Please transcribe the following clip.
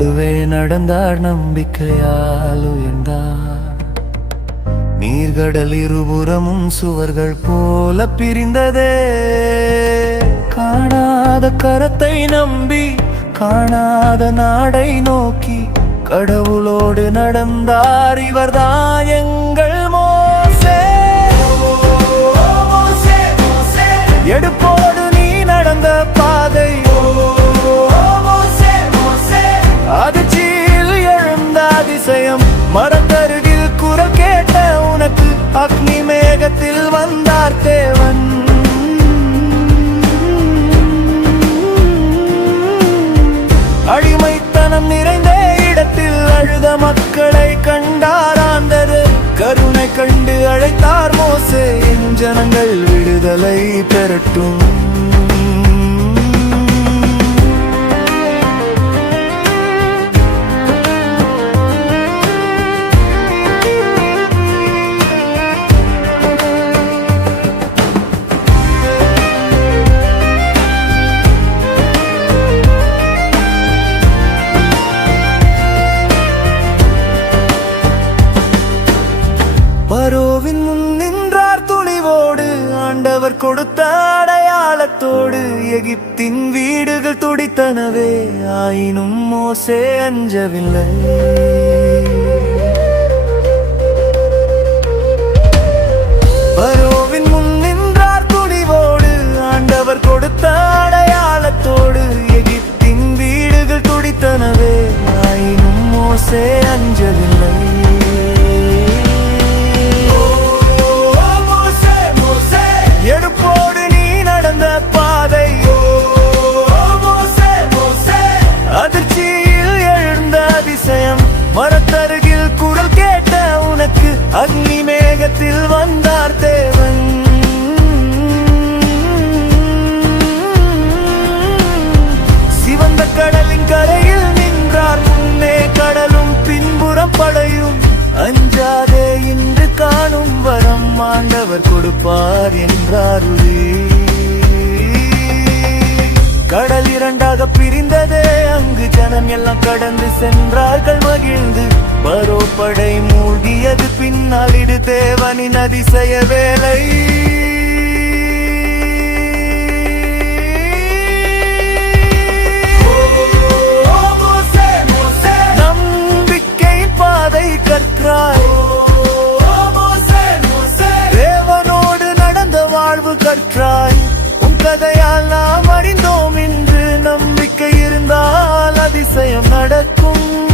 நடுவே நடந்தார் நம்பிக்கையால் உயர்ந்தார். நீர்கடல் இருபுறமும் சுவர்கள் போல பிரிந்ததே. காணாத கரத்தை நம்பி காணாத நாடை நோக்கி கடவுளோடு நடந்தார் இவர்தான் எங்கள் மோசே. எடுப்போம் அதிசயம். மரத்தருகில் குரல் கேட்ட உனக்கு அக்னி மேகத்தில் வந்தார் தேவன். அடிமைத்தனம் நிறைந்த இடத்தில் அழுத மக்களை கண்டாராந்தது கருணை கண்டு அழைத்தார் மோசே. என் ஜனங்கள் விடுதலை பெறட்டும். இயேசுவின் முன் நின்றார் துணிவோடு. ஆண்டவர் கொடுத்த அடையாளத்தோடு எகிப்தின் வீடுகள் துடித்தனவே. ஆயினும் மோசே அஞ்சவில்லை. பரோவின் முன் நின்றார் துணிவோடு. ஆண்டவர் கொடுத்த அடையாளத்தோடு எகிப்தின் வீடுகள் துடித்தனவே. ஆயினும் மோசே அஞ்சவில்லை. அக்னி மேகத்தில் வந்தார் தேவன். சிவந்த கடலின் கரையில் நின்றார். முன்னே கடலும் பின்புறம் படையும். அஞ்சாதே இன்று காணும் வரம் ஆண்டவர் கொடுப்பார் என்றார் கடல் இரண்டாக பிரிந்ததே அங்கு ஜனம் எல்லாம் கடந்து சென்றார்கள். மகிழ்ந்து பரோ படை மூழ்கியது பின்னால் இது தேவனின் அதிசய வேலை. நம்பிக்கை பாதை கற்றாய். தேவனோடு நடந்த வாழ்வு கற்றாய். உன் கதையால் நாம் அறிந்தோம் இன்று நம்பிக்கை இருந்தால் அதிசயம் நடக்கும்.